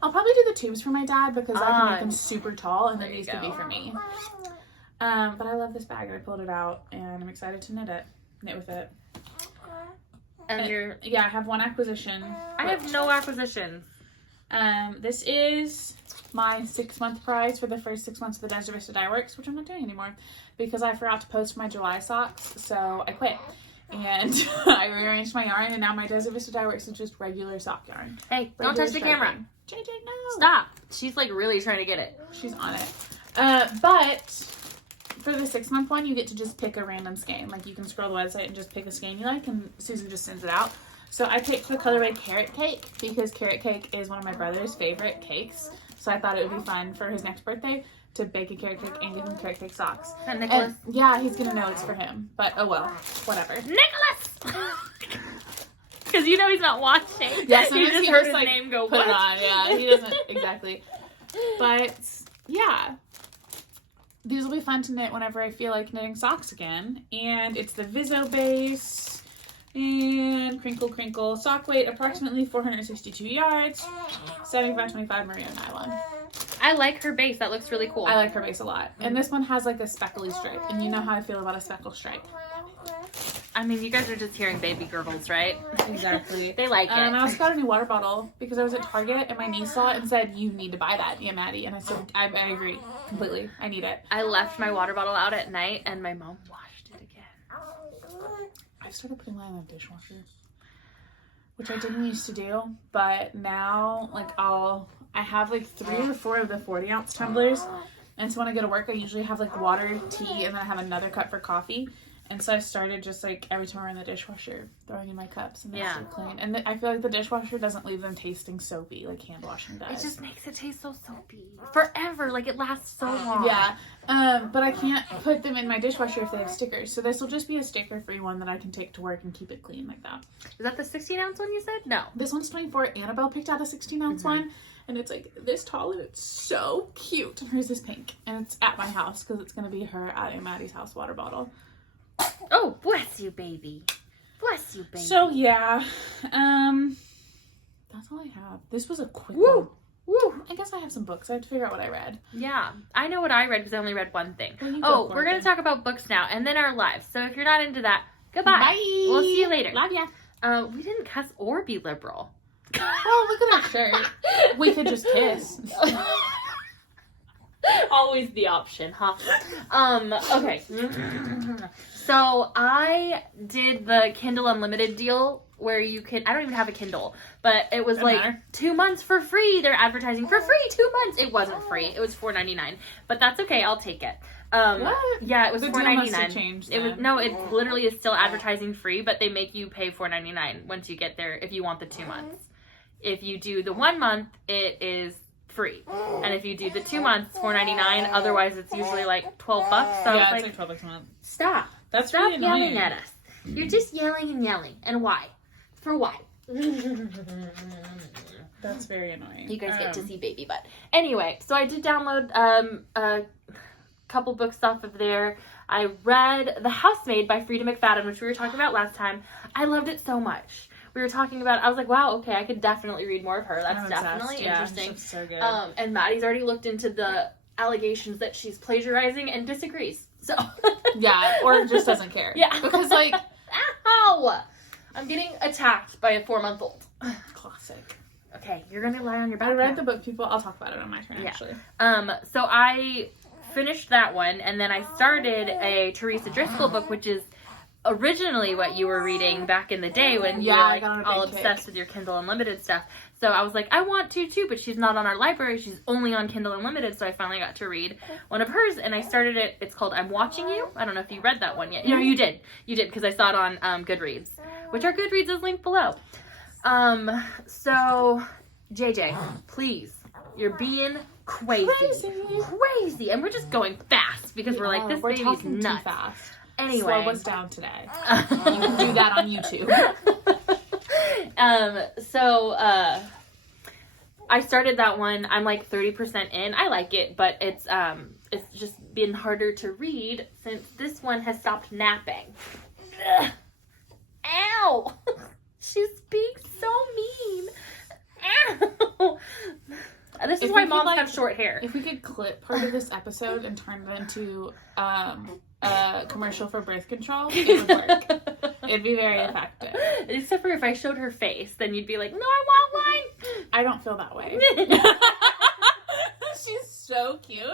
I'll probably do the tubes for my dad because I can make them super tall, and then these could be for me. But I love this bag, and I pulled it out, and I'm excited to knit with it. And yeah, I have one acquisition. I have no acquisitions. This is my 6-month prize for the first 6 months of the Desert Vista Dyeworks, which I'm not doing anymore because I forgot to post my July socks, so I quit. And I rearranged my yarn, and now my Desert Vista Dyeworks is just regular sock yarn. Hey, don't touch the camera. JJ, no. Stop. She's like really trying to get it. She's on it. But for the 6-month one, you get to just pick a random skein. Like, you can scroll the website and just pick a skein you like, and Susan just sends it out. So I picked the colorway Carrot Cake because Carrot Cake is one of my brother's favorite cakes. So I thought it would be fun for his next birthday to bake a carrot cake and give him carrot cake socks. And Nicholas? And, yeah, he's going to know it's for him. But, oh well, whatever. Nicholas! Because you know he's not watching. Yeah, he just heard his name go, put what? it on. Yeah, he doesn't, exactly. But, yeah. These will be fun to knit whenever I feel like knitting socks again. And it's the Vizzo base. And crinkle sock weight approximately 462 yards, 75-25 merino nylon. I like her base. That looks really cool. I like her base a lot. And this one has like a speckly stripe, and you know how I feel about a speckle stripe. I mean, you guys are just hearing baby gurgles, right? Exactly. They like it. And I also got a new water bottle because I was at Target and my niece saw it and said, "You need to buy that, yeah, Maddie." And I said, I agree completely. I need it. I left my water bottle out at night, and my mom washed it again. I started putting mine in the dishwasher, which I didn't used to do, but now, like, I have like 3 or 4 of the 40-ounce tumblers, and so when I go to work, I usually have like water, tea, and then I have another cup for coffee. And so I started just like every time we're in the dishwasher, throwing in my cups, and they stay clean. And I feel like the dishwasher doesn't leave them tasting soapy like hand washing does. It just makes it taste so soapy forever. Like, it lasts so long. Yeah. But I can't put them in my dishwasher if they have stickers. So this will just be a sticker-free one that I can take to work and keep it clean like that. Is that the 16-ounce one you said? No. This one's 24. Annabelle picked out a 16-ounce one. And it's like this tall, and it's so cute. And hers is pink. And it's at my house because it's going to be her at Aunt Maddie's house water bottle. Oh, bless you, baby. Bless you, baby. So, yeah. That's all I have. This was a quick one. Woo! I guess I have some books. I have to figure out what I read. Yeah. I know what I read because I only read one thing. Well, we're going to talk about books now and then our lives. So if you're not into that, goodbye. Bye. We'll see you later. Love ya. We didn't cuss or be liberal. Oh, look at our shirt. We could just kiss. Always the option, huh? Okay. So I did the Kindle Unlimited deal where you can, I don't even have a Kindle, but it was like 2 months for free. They're advertising for free 2 months. It wasn't free. It was $4.99, but that's okay. I'll take it. What? Yeah, it was $4.99. It was it literally is still advertising free, but they make you pay $4.99 once you get there if you want the 2 months. If you do the 1 month, it is free, and if you do the 2 months, $4.99. Otherwise, it's usually like $12. So yeah, it's like $12 a month. Stop! That's Stop really yelling annoying. at us. You're just yelling and yelling, and why? For why? That's very annoying. You guys get to see baby butt. Anyway, so I did download a couple books off of there. I read The Housemaid by Frida McFadden, which we were talking about last time. I loved it so much. We were talking about, I was like, wow, okay, I could definitely read more of her. That's definitely interesting. She's so good. And Maddie's already looked into the allegations that she's plagiarizing and disagrees. So yeah, or just doesn't care. Yeah. Because like, ow! I'm getting attacked by a 4-month-old. Classic. Okay, you're gonna lie on your back. I read now. the book, people. I'll talk about it on my turn, actually. So I finished that one, and then I started a Teresa Driscoll book, which is originally what you were reading back in the day when you were like all obsessed with your Kindle Unlimited stuff. So I was like, I want to too, but she's not on our library. She's only on Kindle Unlimited. So I finally got to read one of hers, and I started it. It's called I'm Watching You. I don't know if you read that one yet. No, you did. You did, because I saw it on Goodreads, which our Goodreads is linked below. So JJ, please, you're being crazy, and we're just going fast because we're like, this baby's nuts. Too fast. Anyway, slow us down today. You can do that on YouTube. So I started that one. I'm like 30% in. I like it, but it's just been harder to read since this one has stopped napping. Ugh. Ow! She's being so mean. Ow! This is why moms have short hair. If we could clip part of this episode and turn it into a commercial for birth control, it would work. It'd be very effective. Except for if I showed her face, then you'd be like, no, I want one. I don't feel that way. She's so cute,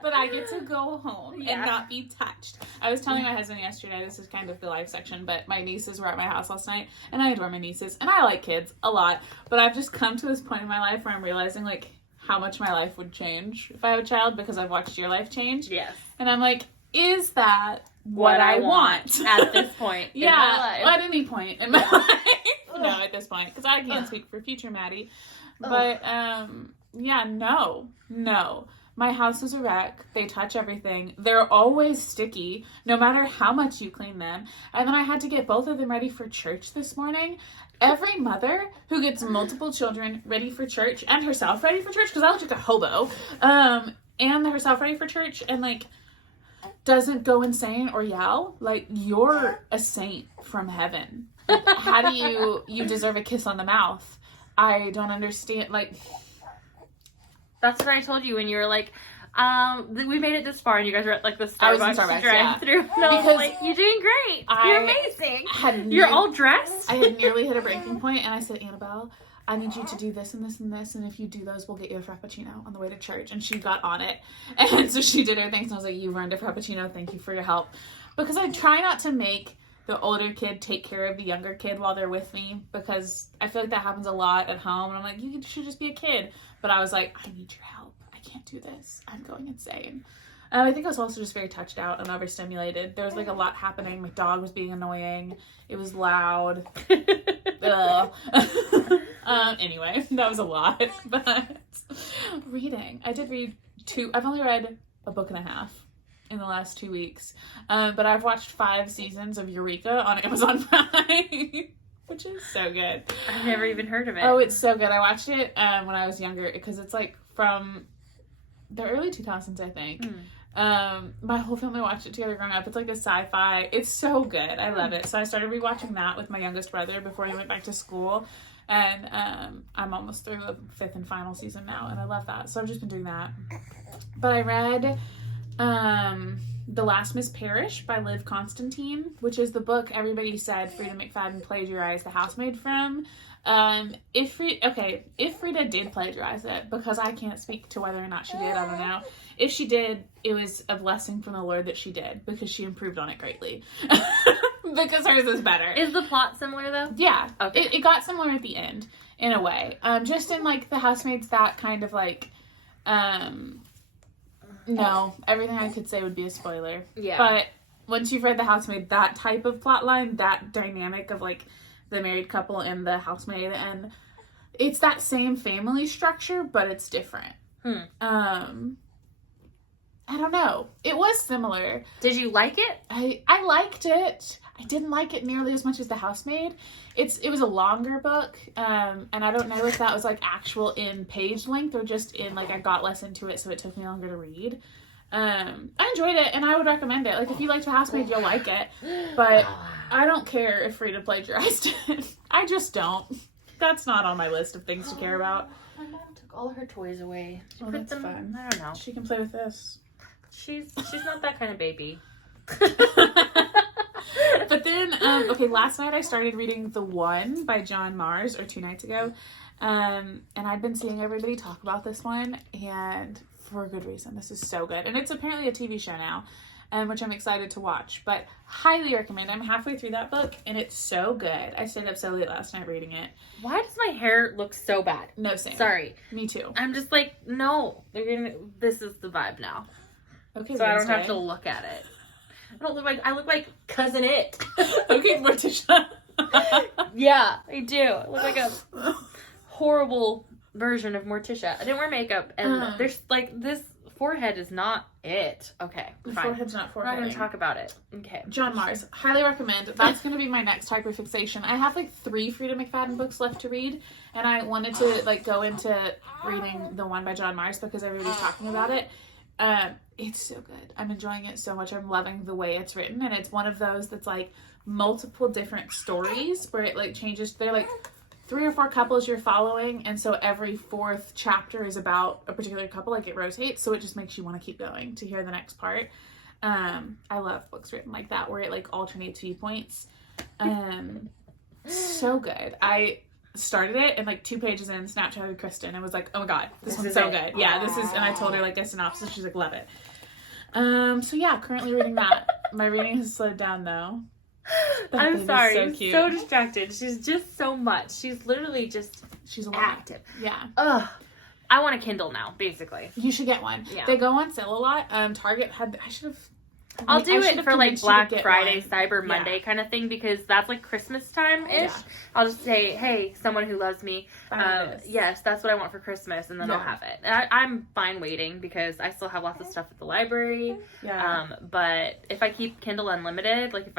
but I get to go home and not be touched. I was telling my husband yesterday, this is kind of the live section, but my nieces were at my house last night, and I adore my nieces, and I like kids a lot, but I've just come to this point in my life where I'm realizing, like, how much my life would change if I have a child, because I've watched your life change. Yes. And I'm like, is that what I want at this point in my life? At any point in my life. No, at this point, because I can't speak for future Maddie. But, no. My house is a wreck. They touch everything. They're always sticky, no matter how much you clean them. And then I had to get both of them ready for church this morning. Every mother who gets multiple children ready for church, and herself ready for church, because I look like a hobo, and herself ready for church, and, like, doesn't go insane or yell, like, you're a saint from heaven. Like, how do you deserve a kiss on the mouth? I don't understand, like... That's what I told you when you were like, we made it this far, and you guys were at, like, the Starbucks drive-thru. And I was like, you're doing great. You're amazing. You're all dressed. I had nearly hit a breaking point, and I said, Annabelle, I need you to do this and this and this, and if you do those, we'll get you a Frappuccino on the way to church. And she got on it. And so she did her things, and I was like, you've earned a Frappuccino. Thank you for your help. Because I try not to make the older kid take care of the younger kid while they're with me, because I feel like that happens a lot at home, and I'm like, you should just be a kid. But I was like, I need your help. I can't do this. I'm going insane. I think I was also just very touched out and overstimulated. There was, like, a lot happening. My dog was being annoying. It was loud. Anyway, that was a lot. But reading. I did read I've only read a book and a half in the last 2 weeks. But I've watched 5 seasons of Eureka on Amazon Prime. Which is so good. I've never even heard of it. Oh, it's so good. I watched it when I was younger, because it's, like, from the early 2000s, I think. My whole family watched it together growing up. It's like a sci-fi. It's so good. I love it. So I started rewatching that with my youngest brother before he went back to school. And I'm almost through the 5th and final season now, and I love that. So I've just been doing that. But I read The Last Miss Parrish by Liv Constantine, which is the book everybody said Frida McFadden plagiarized The Housemaid from. If Frida did plagiarize it, because I can't speak to whether or not she did, I don't know. If she did, it was a blessing from the Lord that she did, because she improved on it greatly. Because hers is better. Is the plot similar, though? Yeah. Okay. It got similar at the end, in a way. Just in, like, The Housemaid's that kind of, like, no, everything I could say would be a spoiler. Yeah. But once you've read The Housemaid, that type of plotline, that dynamic of, like, the married couple and the housemaid, and it's that same family structure, but it's different. I don't know. It was similar. Did you like it? I liked it. I didn't like it nearly as much as The Housemaid. It was a longer book, and I don't know if that was, like, actual in page length or just in, like, I got less into it, so it took me longer to read. I enjoyed it, and I would recommend it. Like, if you like The Housemaid, you'll like it. But I don't care if Frida plagiarized it. I just don't. That's not on my list of things to care about. My mom took all her toys away. Oh, that's fun. I don't know. She can play with this. She's not that kind of baby. But then, last night I started reading The One by John Mars, or 2 nights ago. And I've been seeing everybody talk about this one, and for a good reason. This is so good. And it's apparently a TV show now, which I'm excited to watch. But highly recommend. I'm halfway through that book, and it's so good. I stayed up so late last night reading it. Why does my hair look so bad? No, same. Sorry. Me too. I'm just like, no. This is the vibe now. Okay, so Wednesday. I don't have to look at it. I look like Cousin It. Okay, Morticia. Yeah, I do. I look like a horrible version of Morticia. I didn't wear makeup, and there's like this forehead is not it. Okay, the fine. forehead's not forehead. We're not gonna talk about it. Okay. John Mars, highly recommend. That's gonna be my next hyperfixation. I have like 3 Frida McFadden books left to read, and I wanted to like go into reading the one by John Mars because everybody's talking about it. It's so good. I'm enjoying it so much. I'm loving the way it's written, and it's one of those that's like multiple different stories where it like changes. They're like 3 or 4 couples you're following, and so every 4th chapter is about a particular couple, like it rotates, so it just makes you want to keep going to hear the next part. I love books written like that where it like alternates viewpoints. So good. I started it and like 2 pages in, Snapchatted Christen and was like, oh my god, this one's so good. Yeah, this is, and I told her like a synopsis. She's like, love it. So yeah, currently reading that. My reading has slowed down though. I'm sorry. So cute. So distracted. She's just so much. She's literally just active. Yeah. Ugh. I want a Kindle now, basically. You should get one. Yeah. They go on sale a lot. Target had. I'll do it for like Black Friday, Cyber Monday kind of thing because that's like Christmas time ish. Yeah. I'll just say, hey, someone who loves me, yes, that's what I want for Christmas, and then I'll have it. I'm fine waiting because I still have lots of stuff at the library. Yeah. But if I keep Kindle Unlimited, like if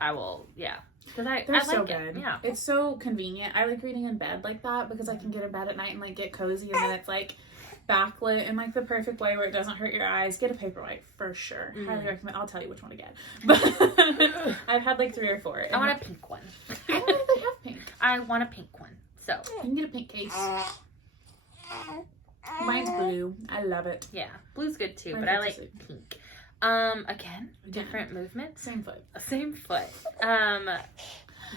I will, yeah. Because I like so it. Good. Yeah. It's so convenient. I like reading in bed like that because I can get in bed at night and like get cozy, and then it's like backlit in like the perfect way where it doesn't hurt your eyes. Get a Paperwhite for sure. Highly recommend. I'll tell you which one to get. But I've had like 3 or 4. I want a pink one. I don't really have pink. I want a pink one. So you can get a pink case. Mine's blue. I love it. Yeah, blue's good too, but I like pink. Again, different movement. Same foot. Same foot.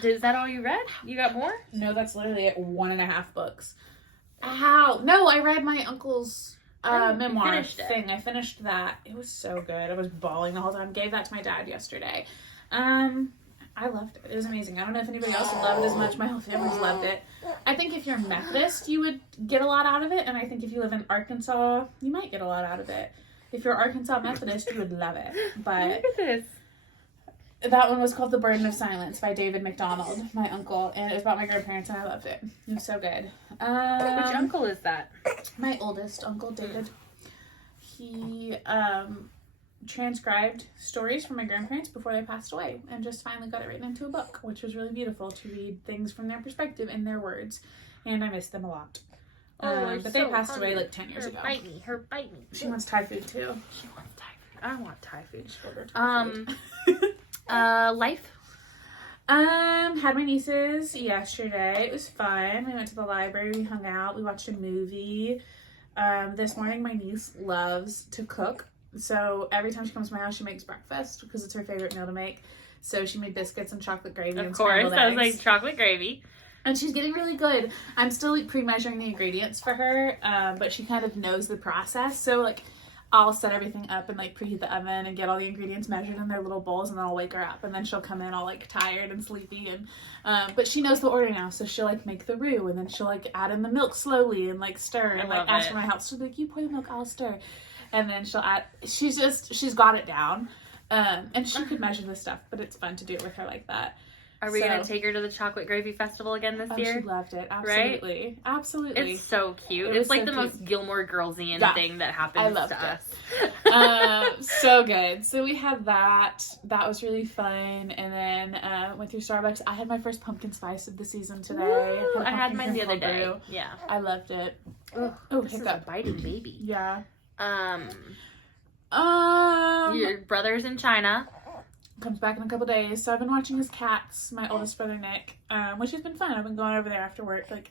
Is that all you read? You got more? No, that's literally it. 1.5 books. Ow! No, I read my uncle's memoir thing. I finished that. It was so good. I was bawling the whole time. Gave that to my dad yesterday. I loved it. It was amazing. I don't know if anybody else would love it as much. My whole family's loved it. I think if you're Methodist, you would get a lot out of it. And I think if you live in Arkansas, you might get a lot out of it. If you're Arkansas Methodist, you would love it. But look at this. That one was called The Burden of Silence by David MacDonald, my uncle, and it was about my grandparents, and I loved it. It was so good. Which uncle is that? My oldest uncle, David. He transcribed stories from my grandparents before they passed away, and just finally got it written into a book, which was really beautiful to read things from their perspective in their words, and I miss them a lot. But they passed away like 10 years ago. Bite me. She wants Thai food too. She wants Thai food. I want Thai food. She ordered Thai food. Life? Had my nieces yesterday. It was fun. We went to the library, we hung out, we watched a movie. This morning my niece loves to cook. So every time she comes to my house, she makes breakfast because it's her favorite meal to make. So she made biscuits and chocolate gravy and scrambled eggs. Of course, I was like chocolate gravy. And she's getting really good. I'm still like pre-measuring the ingredients for her, but she kind of knows the process. So like I'll set everything up and like preheat the oven and get all the ingredients measured in their little bowls, and then I'll wake her up, and then she'll come in all like tired and sleepy, and but she knows the order now, so she'll like make the roux, and then she'll like add in the milk slowly and like stir and like ask for my help. She'll be like, you pour the milk, I'll stir, and then she'll add. She's got it down, and she could measure this stuff, but it's fun to do it with her like that. Are we going to take her to the Chocolate Gravy Festival again this year? She loved it. Absolutely. Right? Absolutely. It's so cute. It's like so the most Gilmore Girlsian thing that happens to us. So good. So we had that. That was really fun. And then went through Starbucks. I had my first pumpkin spice of the season today. I had mine the other day. Yeah. I loved it. Oh, this is a biting baby. Yeah. Your brother's in China. Comes back in a couple days, so I've been watching his cats, my oldest brother Nick, which has been fun. I've been going over there after work. Like,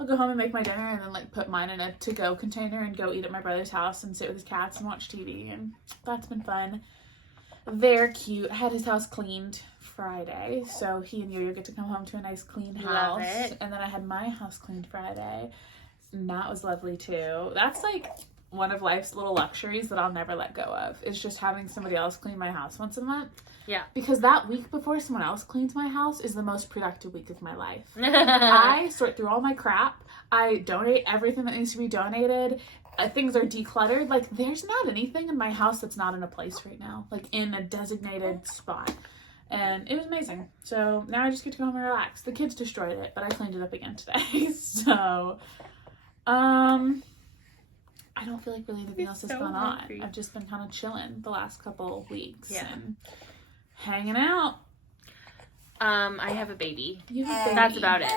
I'll go home and make my dinner, and then like put mine in a to-go container and go eat at my brother's house and sit with his cats and watch TV, and that's been fun. They're cute. I had his house cleaned Friday, so he and Yo-Yo get to come home to a nice clean house. Love it. And then I had my house cleaned Friday, and that was lovely too. That's like one of life's little luxuries that I'll never let go of, is just having somebody else clean my house once a month. Yeah. Because that week before someone else cleans my house is the most productive week of my life. I sort through all my crap. I donate everything that needs to be donated. Things are decluttered. Like, there's not anything in my house that's not in a place right now. Like, in a designated spot. And it was amazing. So now I just get to go home and relax. The kids destroyed it, but I cleaned it up again today. So I don't feel like really anything else has gone on. I've just been kind of chilling the last couple weeks and hanging out. I have a baby. You have a baby. That's about it.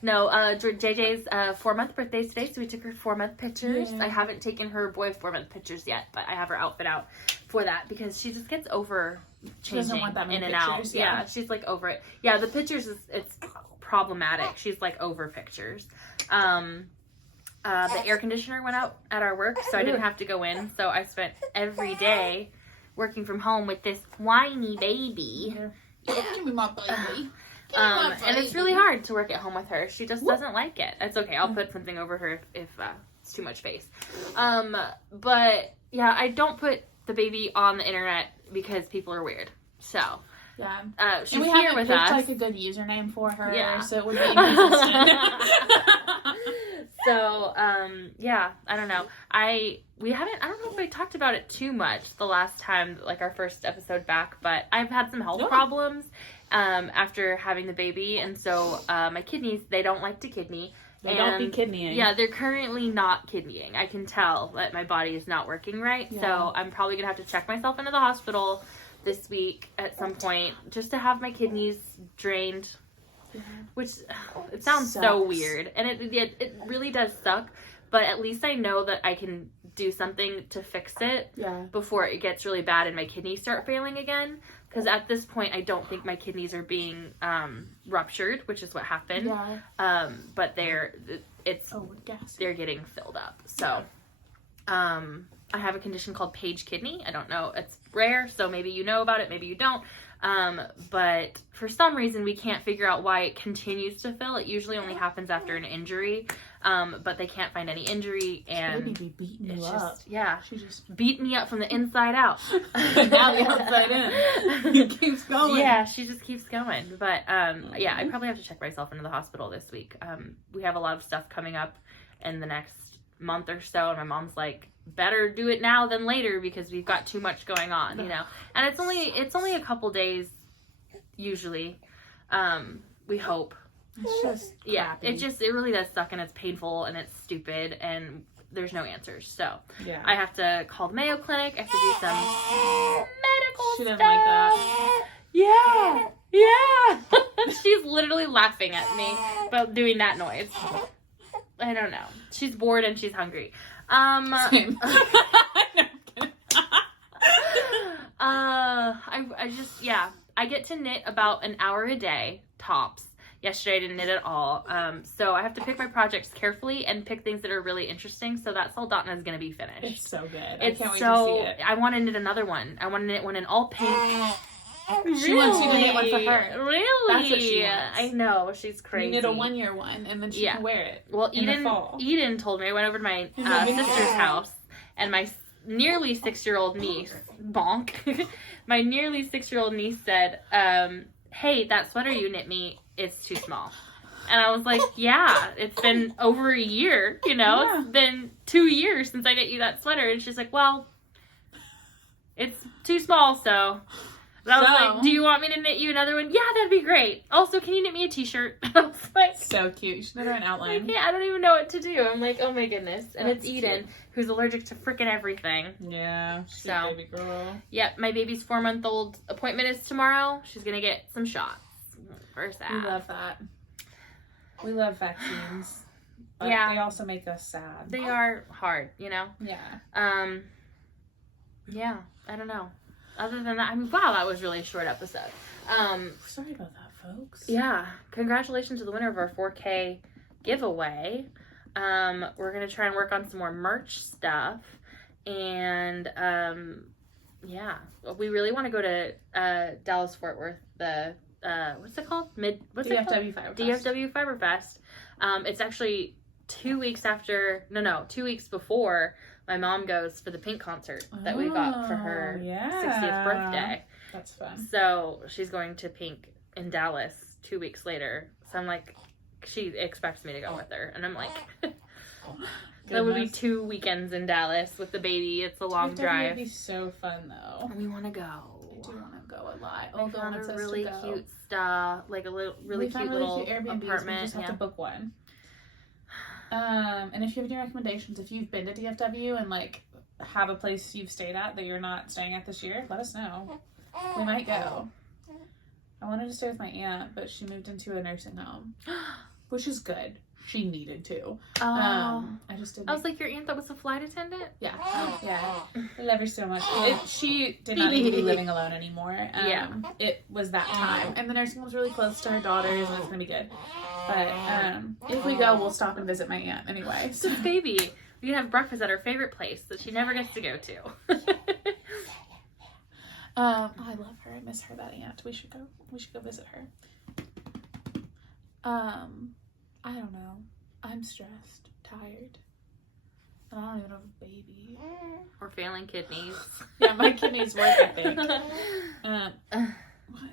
No, JJ's 4-month birthday today, so we took her 4-month pictures. Yeah. I haven't taken her boy 4-month pictures yet, but I have her outfit out for that because she just gets over changing in and pictures, out. Yeah, she's like over it. Yeah, the pictures it's problematic. She's like over pictures. The air conditioner went out at our work, so I didn't have to go in. So I spent every day working from home with this whiny baby. Give me my baby. And it's really hard to work at home with her. She just doesn't like it. It's okay. I'll put something over her if it's too much space. But yeah, I don't put the baby on the internet because people are weird. So yeah, she's here with us. Like a good username for her, so it would be inconsistent. So yeah, I don't know. I don't know if we talked about it too much the last time, like our first episode back, but I've had some health problems after having the baby, and so my kidneys, they don't like to kidney. They don't be kidneying. Yeah, they're currently not kidneying. I can tell that my body is not working right, so I'm probably gonna have to check myself into the hospital this week at some point just to have my kidneys drained. Yeah. Which it sounds so weird, and it really does suck, but at least I know that I can do something to fix it before it gets really bad and my kidneys start failing again, because at this point I don't think my kidneys are being ruptured, which is what happened, but they're getting filled up. So I have a condition called Page kidney. I don't know, it's rare, so maybe you know about it, maybe you don't. But for some reason we can't figure out why it continues to fill. It usually only happens after an injury, but they can't find any injury, and she be beating you up. She just beat me up from the inside out. Now the outside in. It keeps going. Yeah, she just keeps going. But yeah, I probably have to check myself into the hospital this week. We have a lot of stuff coming up in the next month or so, and my mom's like, better do it now than later because we've got too much going on, you know. And it's only a couple days usually. We hope. It's just crappy. It really does suck, and it's painful, and it's stupid, and there's no answers. So I have to call the Mayo Clinic. I have to do some medical stuff. She didn't like that. Yeah. She's literally laughing at me about doing that noise. I don't know. She's bored and she's hungry. Same. I get to knit about an hour a day, tops. Yesterday I didn't knit at all. So I have to pick my projects carefully and pick things that are really interesting, so that Soldotna is going to be finished. It's so good. I can't wait to see it. I want to knit another one. I want to knit one in all pink. She wants you to knit one for her. Really? That's what she wants. I know, she's crazy. You knit a 1-year one, and then she can wear it. Well, Eden told me, I went over to my sister's house, and my nearly 6-year-old niece, bonk, my nearly 6-year-old niece said, hey, that sweater you knit me, it's too small. And I was like, yeah, it's been over a year, you know? Yeah. It's been 2 years since I knit you that sweater. And she's like, well, it's too small, so... And I was like, do you want me to knit you another one? Yeah, that'd be great. Also, can you knit me a t-shirt? I was like... So cute. You should knit her an outline. I don't even know what to do. I'm like, oh my goodness. And it's Eden, who's allergic to freaking everything. Yeah, she's a baby girl. Yep, my baby's 4-month-old appointment is tomorrow. She's going to get some shots. First We love that. We love vaccines. But they also make us sad. They are hard, you know? Yeah. Yeah, I don't know. Other than that, I mean, wow, that was really a short episode. Sorry about that, folks. Yeah. Congratulations to the winner of our 4K giveaway. We're going to try and work on some more merch stuff. And, yeah. We really want to go to Dallas-Fort Worth, the, what's it called? DFW Fiberfest. DFW Fiberfest. It's actually 2 weeks before my mom goes for the Pink concert that we got for her 60th birthday. That's fun. So she's going to Pink in Dallas 2 weeks later. So I'm like, she expects me to go with her. And I'm like, that would be 2 weekends in Dallas with the baby. It's a long drive. It would be so fun, though. We want to go. I do want to go a lot. We found a really cute stuff, like a really cute little Airbnbs. apartment. We just have to book one. And if you have any recommendations, if you've been to DFW and like have a place you've stayed at that you're not staying at this year, let us know. We might go. I wanted to stay with my aunt, but she moved into a nursing home, which is good. She needed to. I just didn't. I was like, your aunt that was a flight attendant? Yeah. Yeah. I love her so much. She did not need to be living alone anymore. It was that time. And the nursing home was really close to her daughters, and it's going to be good. But if we go, we'll stop and visit my aunt anyway. So baby, we can have breakfast at her favorite place that she never gets to go to. I love her. I miss her, that aunt. We should go visit her. I don't know. I'm stressed, tired, and I don't even have a baby. Or failing kidneys. Yeah, my kidneys work, I think. What?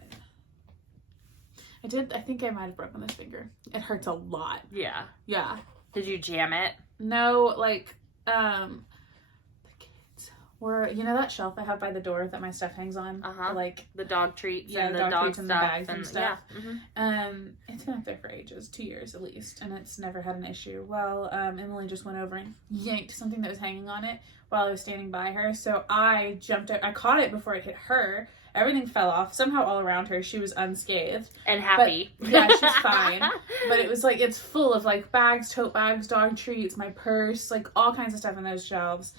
I think I might have broken this finger. It hurts a lot. Yeah. Yeah. Did you jam it? No, like, the kids were, you know that shelf I have by the door that my stuff hangs on? Like the dog treats and the dog dog treats stuff and the bags and stuff. Yeah. It's been up there for ages, 2 years at least, and it's never had an issue. Well, Emily just went over and yanked something that was hanging on it while I was standing by her, so I jumped out. I caught it before it hit her. Everything fell off. Somehow all around her, she was unscathed. And happy. But, yeah, she's fine. But it was like, it's full of like bags, tote bags, dog treats, my purse, like all kinds of stuff in those shelves.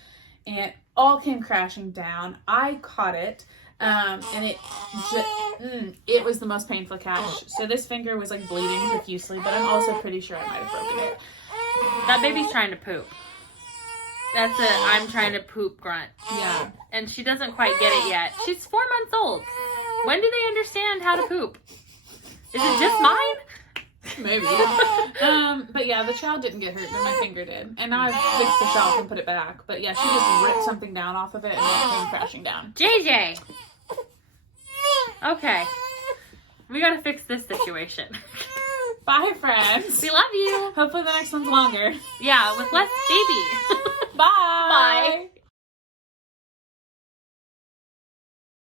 And it all came crashing down. I caught it. And it was the most painful catch. So this finger was like bleeding profusely, but I'm also pretty sure I might have broken it. That baby's trying to poop. That's a I'm trying to poop grunt. Yeah. And she doesn't quite get it yet. She's 4 months old. When do they understand how to poop? Is it just mine? Maybe. But yeah, the child didn't get hurt, but my finger did. And now I've fixed the shelf and put it back. But yeah, she just ripped something down off of it and it came crashing down. JJ! Okay. We gotta fix this situation. Bye, friends. We love you. Hopefully the next one's longer. Yeah, with less baby. Bye. Bye.